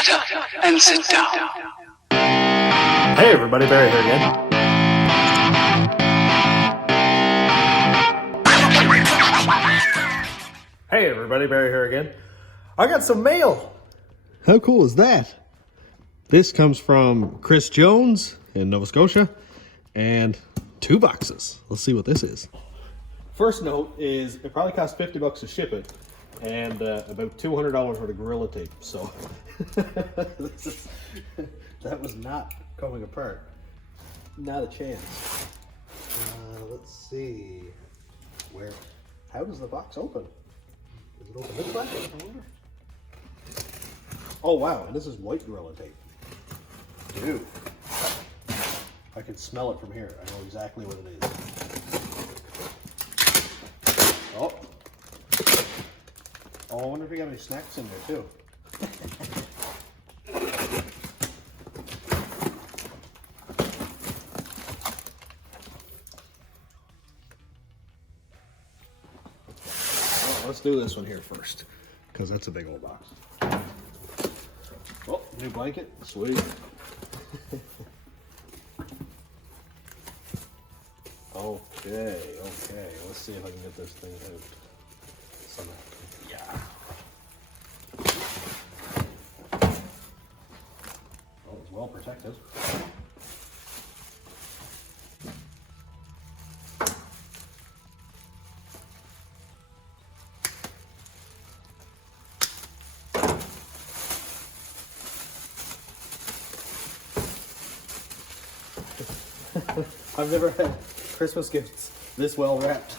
Shut up and sit down. Hey everybody, Barry here again. Hey everybody, Barry here again. I got some mail. How cool is that? This comes from Chris Jones in Nova Scotia, and 2 boxes. Let's see what this is. First note is it probably cost $50 to ship it, and about $200 worth of Gorilla Tape. So that was not coming apart. Not a chance. Let's see. How does the box open? Does it open this way? I wonder. Oh wow, and this is white Gorilla Tape. Dude. I can smell it from here. I know exactly what it is. Oh. Oh, I wonder if we got any snacks in there too. Let's do this one here first, because that's a big old box. Oh, new blanket, sweet. Okay, let's see if I can get this thing out somehow. Yeah. Oh, it's well protected. I've never had Christmas gifts this well wrapped.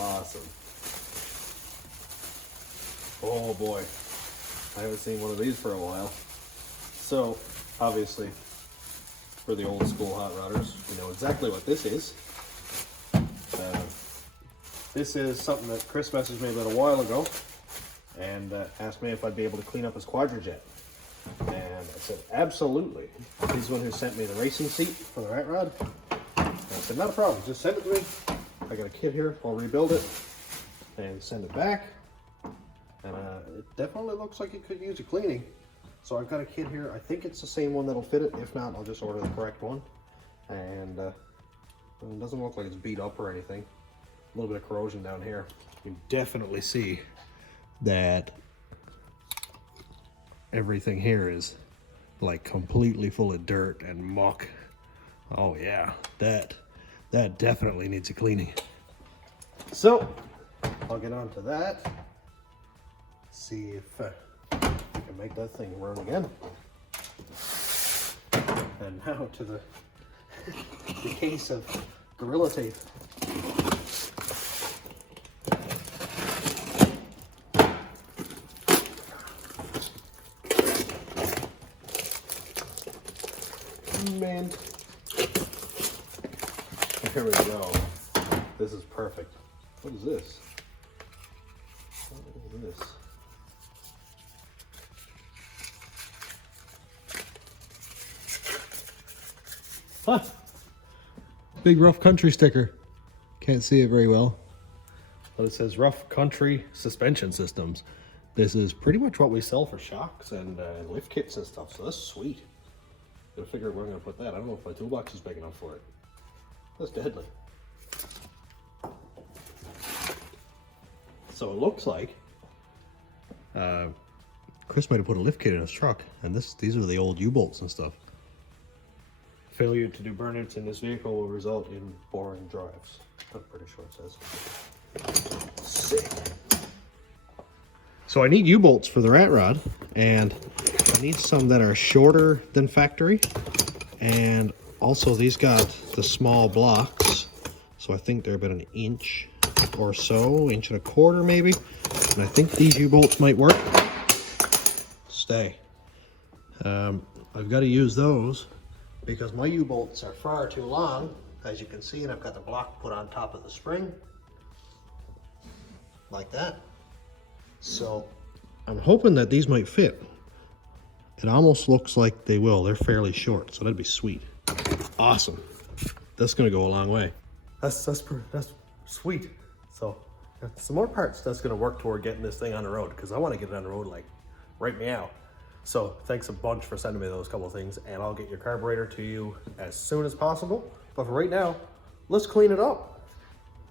Awesome. Oh boy, I haven't seen one of these for a while. So obviously, for the old school hot rodders, you know exactly what this is. This is something that Chris messaged me about a while ago and asked me if I'd be able to clean up his Quadrajet. And I said, absolutely. He's the one who sent me the racing seat for the rat rod. And I said, not a problem, just send it to me. I got a kit here, I'll rebuild it and send it back. And it definitely looks like it could use a cleaning. So I've got a kit here. I think it's the same one that'll fit it. If not, I'll just order the correct one. And it doesn't look like it's beat up or anything. A little bit of corrosion down here. You definitely see that everything here is like completely full of dirt and muck. Oh yeah, that definitely needs a cleaning. So I'll get on to that. See if I can make that thing run again. And now to the case of Gorilla Tape. Man, here we go. This is perfect. What is this? What is this? Huh. Big Rough Country sticker. Can't see it very well, but it says Rough Country Suspension Systems. This is pretty much what we sell for shocks and lift kits and stuff, so that's sweet. Gotta figure out where I'm gonna put that. I don't know if my toolbox is big enough for it. That's deadly. So it looks like Chris might have put a lift kit in his truck, and these are the old U-bolts and stuff. Failure to do burnouts in this vehicle will result in boring drives. I'm pretty sure it says. Sick. So I need U-bolts for the rat rod, and I need some that are shorter than factory, and also these got the small blocks, so I think they're about 1 inch or so, 1.25 inches maybe, and I think these U-bolts might work. Stay. I've got to use those because my U-bolts are far too long, as you can see, and I've got the block put on top of the spring, like that. So I'm hoping that these might fit. It almost looks like they will. They're fairly short, so that'd be sweet. Awesome. That's gonna go a long way. That's sweet. So some more parts that's going to work toward getting this thing on the road, because I want to get it on the road like right meow. So thanks a bunch for sending me those couple of things, and I'll get your carburetor to you as soon as possible. But for right now, let's clean it up.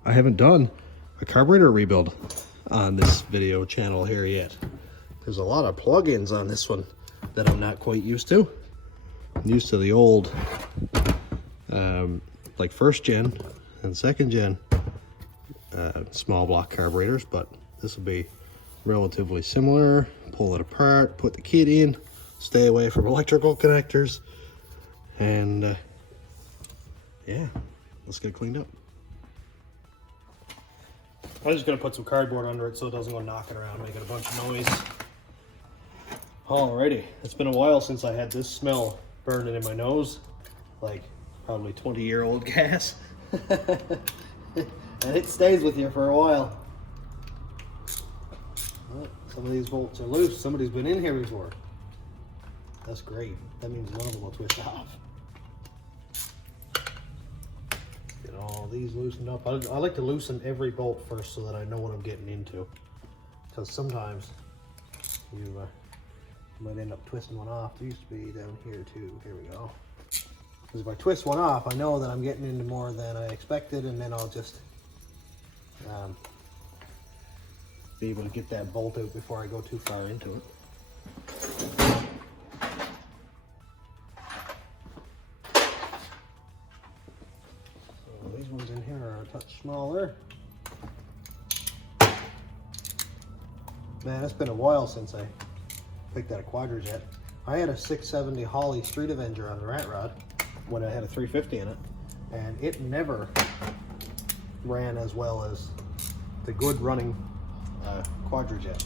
I haven't done a carburetor rebuild on this video channel here yet. There's a lot of plugins on this one that I'm not quite used to. I'm used to the old like first gen and second gen small block carburetors, but this will be relatively similar. Pull it apart, put the kit in, stay away from electrical connectors, and yeah, let's get it cleaned up. I'm just gonna put some cardboard under it so it doesn't go knocking around, making a bunch of noise. Alrighty, it's been a while since I had this smell burning in my nose, like probably 20-year-old gas. And it stays with you for a while. Oh, some of these bolts are loose. Somebody's been in here before. That's great. That means one of them will twist off. Get all these loosened up. I like to loosen every bolt first so that I know what I'm getting into. Because sometimes you might end up twisting one off. There used to be down here too. Here we go. Because if I twist one off, I know that I'm getting into more than I expected, and then I'll just be able to get that bolt out before I go too far into it. So these ones in here are a touch smaller. Man, it's been a while since I picked out a Quadrajet. I had a 670 Holley Street Avenger on the rat rod when I had a 350 in it, and it never ran as well as the good running Quadrajet.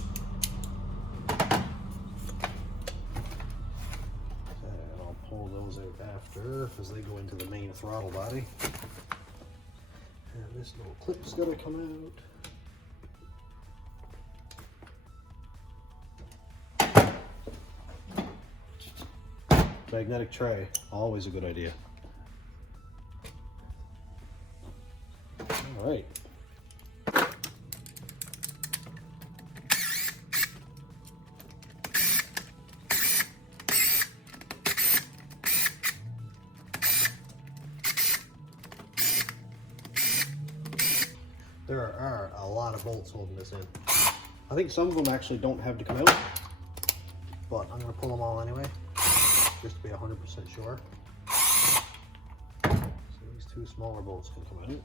And I'll pull those out after because they go into the main throttle body. And this little clip's gonna come out. Magnetic tray, always a good idea. All right. There are a lot of bolts holding this in. I think some of them actually don't have to come out, but I'm going to pull them all anyway, just to be 100% sure. So these two smaller bolts can come out.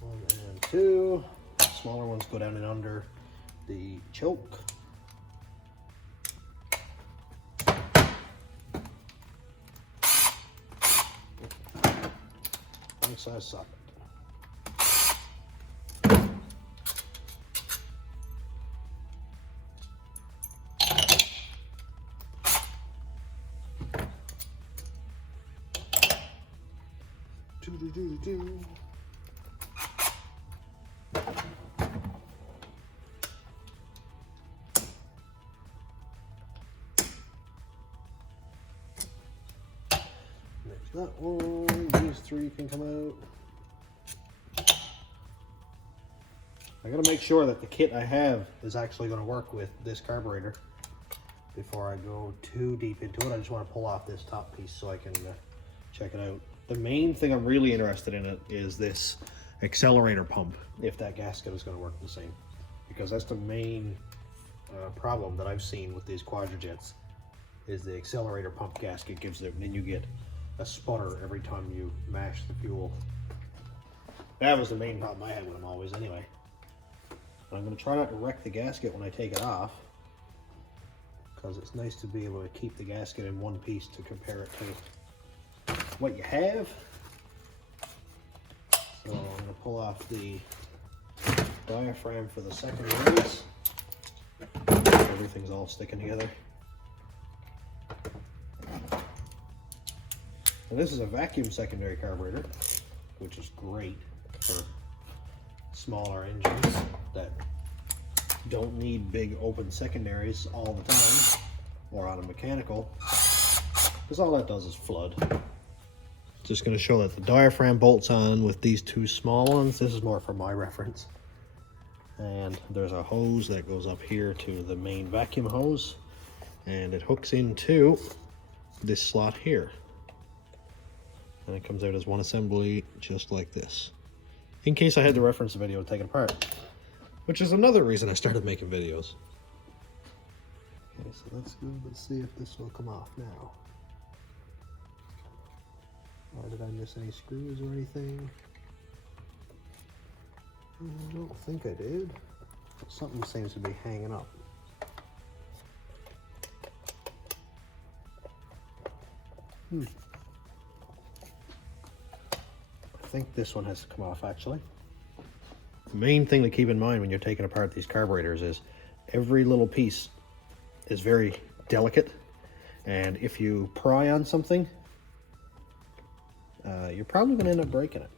One and two. Smaller ones go down and under the choke. Size socket. Next that one, these three can come out. I gotta make sure that the kit I have is actually gonna work with this carburetor before I go too deep into it. I just want to pull off this top piece so I can check it out. The main thing I'm really interested in it is this accelerator pump, if that gasket is going to work the same, because that's the main problem that I've seen with these Quadrajets is the accelerator pump gasket gives it, and then you get a sputter every time you mash the fuel. That was the main problem I had with them always anyway. And I'm going to try not to wreck the gasket when I take it off, because it's nice to be able to keep the gasket in one piece to compare it to what you have. So I'm going to pull off the diaphragm for the secondaries. Everything's all sticking together. And this is a vacuum secondary carburetor, which is great for smaller engines that don't need big open secondaries all the time, or on a mechanical. because all that does is flood. Just going to show that the diaphragm bolts on with these two small ones. This is more for my reference. And there's a hose that goes up here to the main vacuum hose, and it hooks into this slot here. And it comes out as one assembly just like this. In case I had to reference the video to take it apart. Which is another reason I started making videos. Okay, so that's good. Let's see if this will come off now. Or did I miss any screws or anything? I don't think I did. Something seems to be hanging up. I think this one has to come off actually. The main thing to keep in mind when you're taking apart these carburetors is every little piece is very delicate, and if you pry on something, you're probably going to end up breaking it.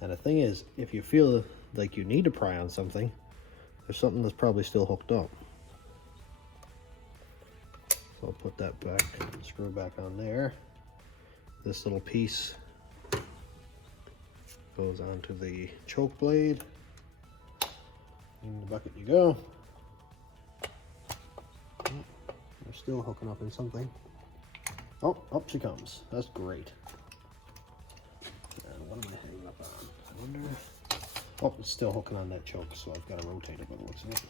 And the thing is, if you feel like you need to pry on something, there's something that's probably still hooked up. So I'll put that back, screw back on there. This little piece goes onto the choke blade. In the bucket you go. We're still hooking up in something. Oh, up she comes. That's great. What am I hanging up on? I wonder. Oh, it's still hooking on that choke, so I've got to rotate it by the looks of it.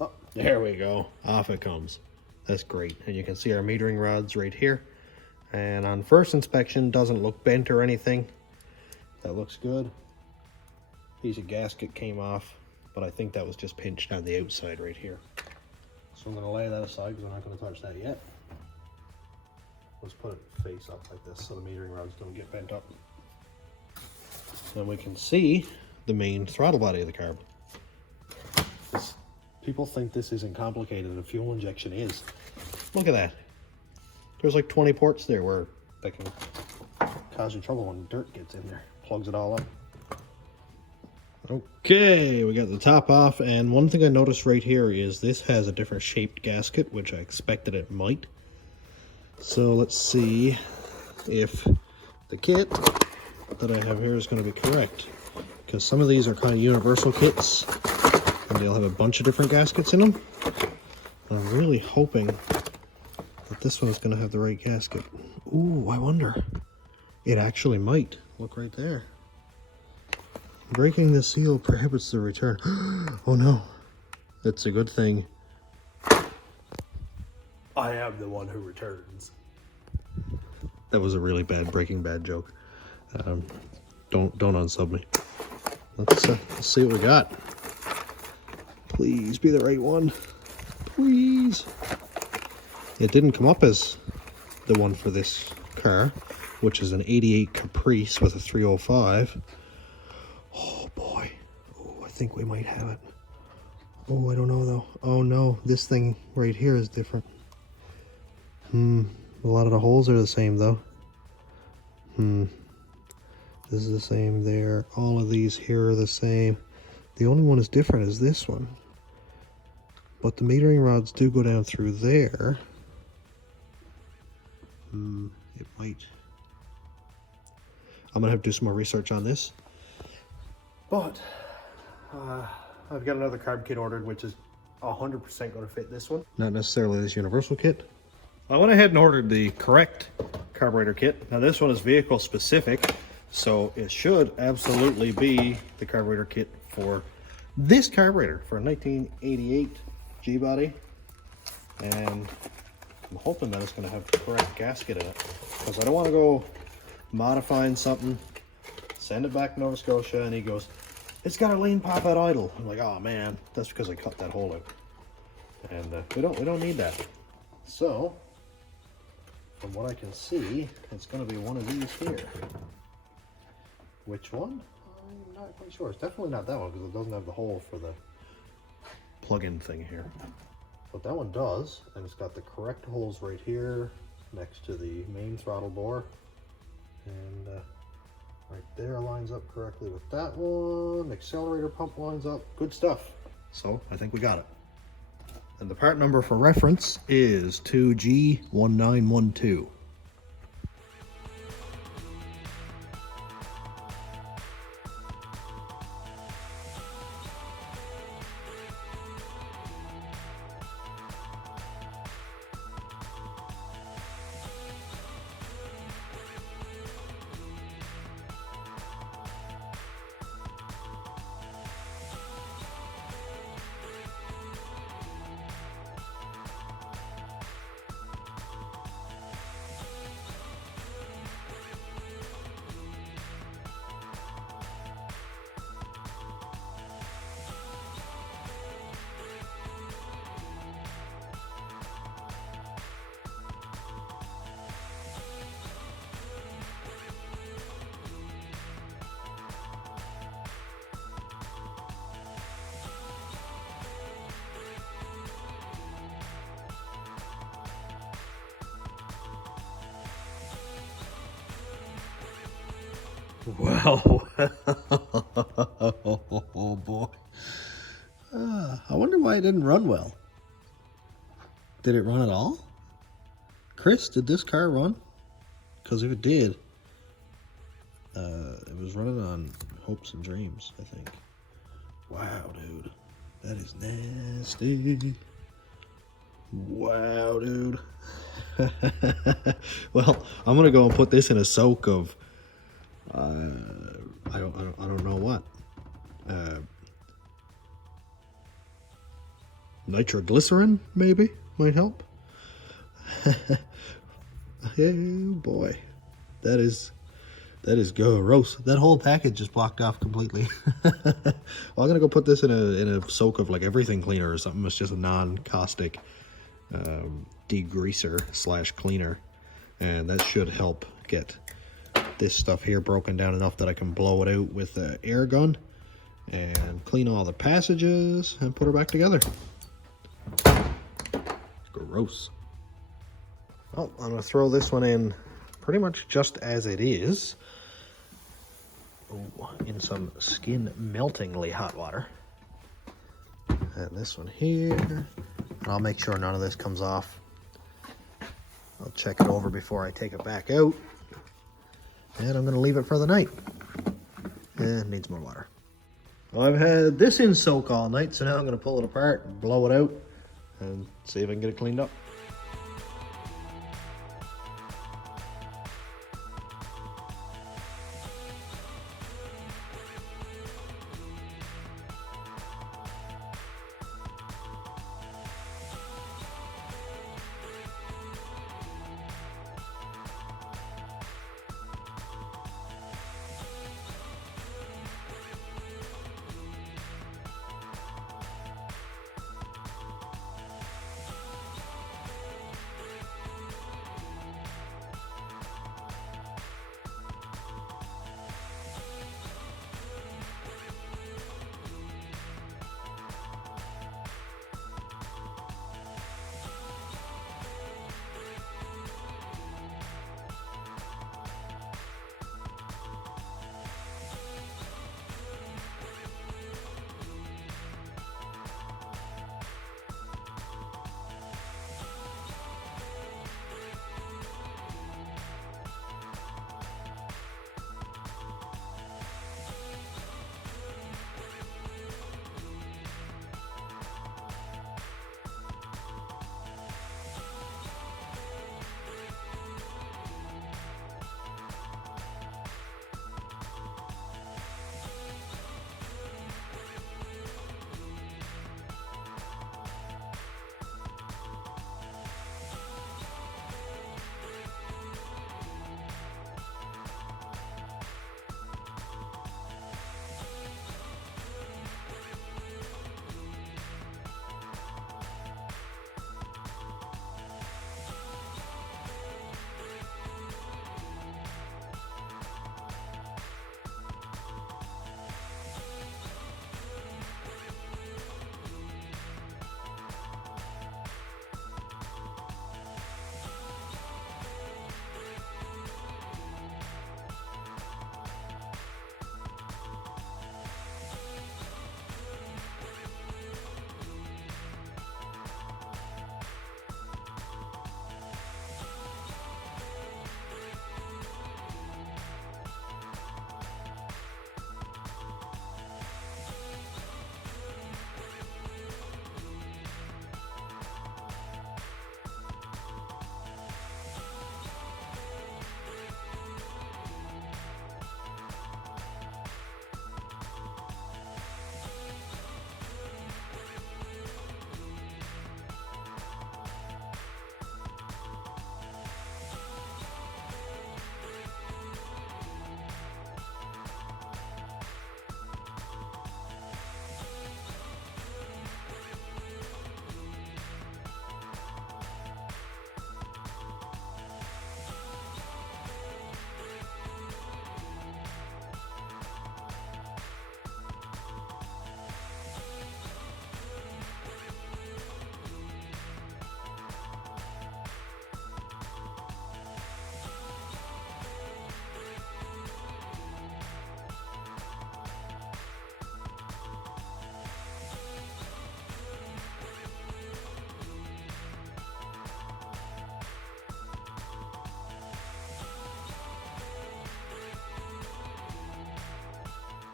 Oh, there we go. Off it comes. That's great. And you can see our metering rods right here. And on first inspection, doesn't look bent or anything. That looks good. Piece of gasket came off, but I think that was just pinched on the outside right here. So I'm going to lay that aside because I'm not going to touch that yet. Let's put it face up like this so the metering rods don't get bent up. Then we can see the main throttle body of the carb. People think this isn't complicated, and fuel injection is. Look at that. There's like 20 ports there where they can cause you trouble when dirt gets in there. Plugs it all up. Okay, we got the top off, and one thing I noticed right here is this has a different shaped gasket, which I expected it might. So let's see if the kit that I have here is going to be correct, because some of these are kind of universal kits and they'll have a bunch of different gaskets in them. And I'm really hoping that this one is going to have the right gasket. Ooh, I wonder. It actually might. Look right there. Breaking the seal prohibits the return. Oh no, that's a good thing. I am the one who returns. That was a really bad Breaking Bad joke. Don't unsub me. Let's see what we got. Please be the right one. Please. It didn't come up as the one for this car, which is an 88 Caprice with a 305. Oh boy. Oh, I think we might have it. Oh, I don't know though. Oh no, this thing right here is different. A lot of the holes are the same though. This is the same there. All of these here are the same. The only one is different is this one. But the metering rods do go down through there. It might. I'm gonna have to do some more research on this. But I've got another carb kit ordered, which is 100% going to fit this one. Not necessarily this universal kit. I went ahead and ordered the correct carburetor kit. Now this one is vehicle specific, so it should absolutely be the carburetor kit for this carburetor for a 1988 G-body. And I'm hoping that it's going to have the correct gasket in it, because I don't want to go modifying something, send it back to Nova Scotia, and he goes, it's got a lane pop at idle. I'm like, oh man, that's because I cut that hole out. And we don't need that. So, from what I can see, it's going to be one of these here. Which one? I'm not quite sure. It's definitely not that one, because it doesn't have the hole for the plug-in thing here. But that one does, and it's got the correct holes right here next to the main throttle bore. And Right there lines up correctly with that one. Accelerator pump lines up. Good stuff. So I think we got it. And the part number for reference is 2G1912. Wow. Oh boy. I wonder why it didn't run well. Did it run at all? Chris, did this car run? Because if it did, it was running on hopes and dreams, I think. Wow, dude. That is nasty. Wow, dude. Well, I'm gonna go and put this in a soak of I don't know what. Nitroglycerin maybe might help. Oh boy, that is gross. That whole package is blocked off completely. Well, I'm gonna go put this in a soak of like everything cleaner or something. It's just a non-caustic degreaser / cleaner, and that should help get this stuff here broken down enough that I can blow it out with the air gun and clean all the passages and put her back together. Gross. Well, I'm gonna throw this one in pretty much just as it is. Ooh, in some skin meltingly hot water. And this one here. And I'll make sure none of this comes off. I'll check it over before I take it back out. And I'm gonna leave it for the night. And it needs more water. Well, I've had this in soak all night, so now I'm gonna pull it apart and blow it out and see if I can get it cleaned up.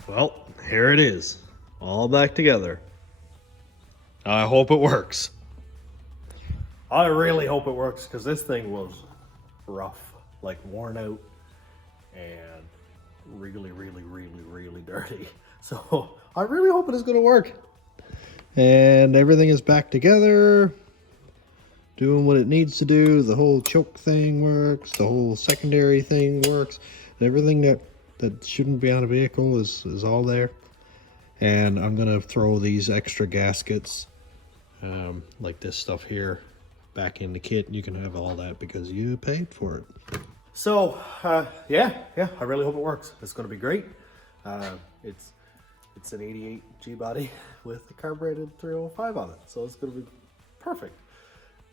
Well, here it is, all back together. I hope it works. I really hope it works, because this thing was rough, like worn out and really, really, really, really dirty. So I really hope it is going to work. And everything is back together, doing what it needs to do. The whole choke thing works, the whole secondary thing works. Everything that shouldn't be on a vehicle is all there. And I'm gonna throw these extra gaskets, like this stuff here, back in the kit. You can have all that because you paid for it. So yeah, I really hope it works. It's gonna be great. It's an 88 G body with a carbureted 305 on it, so it's gonna be perfect.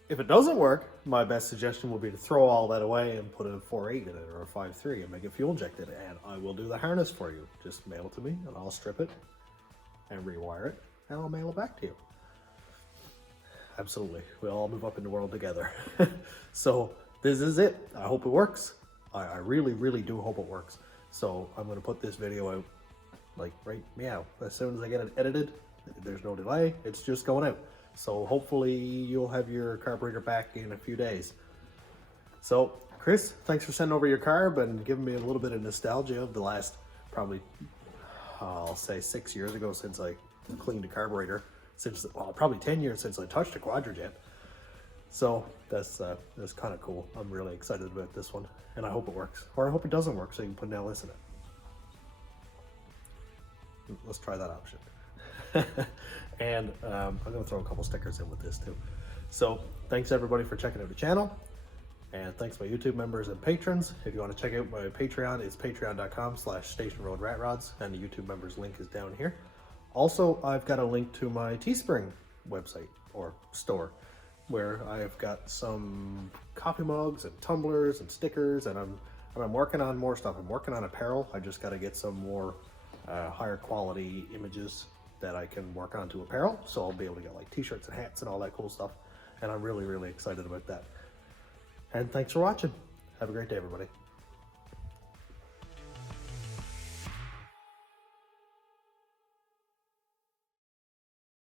If it doesn't work, my best suggestion would be to throw all that away and put a 4.8 in it or a 5.3 and make it fuel injected, and I will do the harness for you. Just mail it to me and I'll strip it and rewire it and I'll mail it back to you. Absolutely, we'll all move up in the world together. So this is it. I hope it works. I really, really do hope it works. So I'm gonna put this video out like right meow. As soon as I get it edited, there's no delay, it's just going out. So hopefully you'll have your carburetor back in a few days. So Chris, thanks for sending over your carb and giving me a little bit of nostalgia of the last, probably, I'll say 6 years ago since I cleaned a carburetor. Since, well, probably 10 years since I touched a Quadrajet. So that's kind of cool. I'm really excited about this one, and I hope it works. Or I hope it doesn't work so you can put an LS in it. Let's try that option. And I'm gonna throw a couple stickers in with this too. So thanks everybody for checking out the channel, and thanks my YouTube members and patrons. If you want to check out my Patreon, it's patreon.com/stationroadratrods, and the YouTube members link is down here. Also, I've got a link to my Teespring website or store, where I've got some coffee mugs and tumblers and stickers, and I'm working on more stuff. I'm working on apparel. I just got to get some more higher quality images that I can work on to apparel, so I'll be able to get like t-shirts and hats and all that cool stuff, and I'm really, really excited about that. And thanks for watching. Have a great day, everybody.